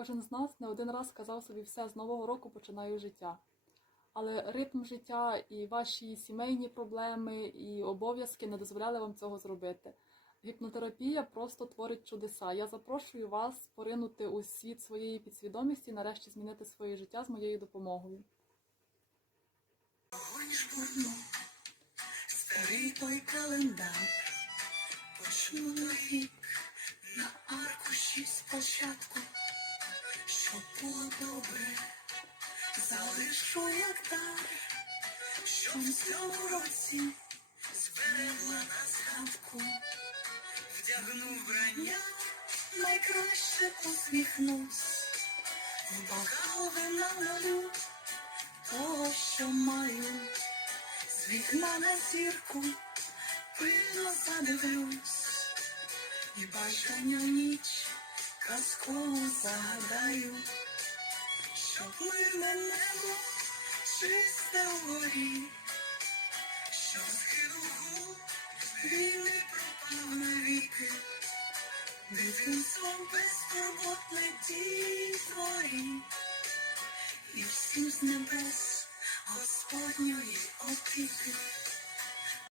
Кожен з нас не один раз сказав собі все з нового року починаю життя. Але ритм життя і ваші сімейні проблеми і обов'язки не дозволяли вам цього зробити. Гіпнотерапія просто творить чудеса. Я запрошую вас поринути у світ своєї підсвідомості і нарешті змінити своє життя з моєю допомогою. Старий той календар, почну рік на аркуші спочатку, щоб було добре, залишу як дар, що в цьому році зберегла на згадку, вдягну вбрання, найкраще посміхнусь, в бокал вина налю того, що маю, з вікна на зірку пильно задивлюсь, і бажання ніч казкову загадаю, щоб мирне небо чисте вгорі, що скинув гул, він не пропав навіки, дитинством безтурботне дітворі. І всім з небес Господньої опіки.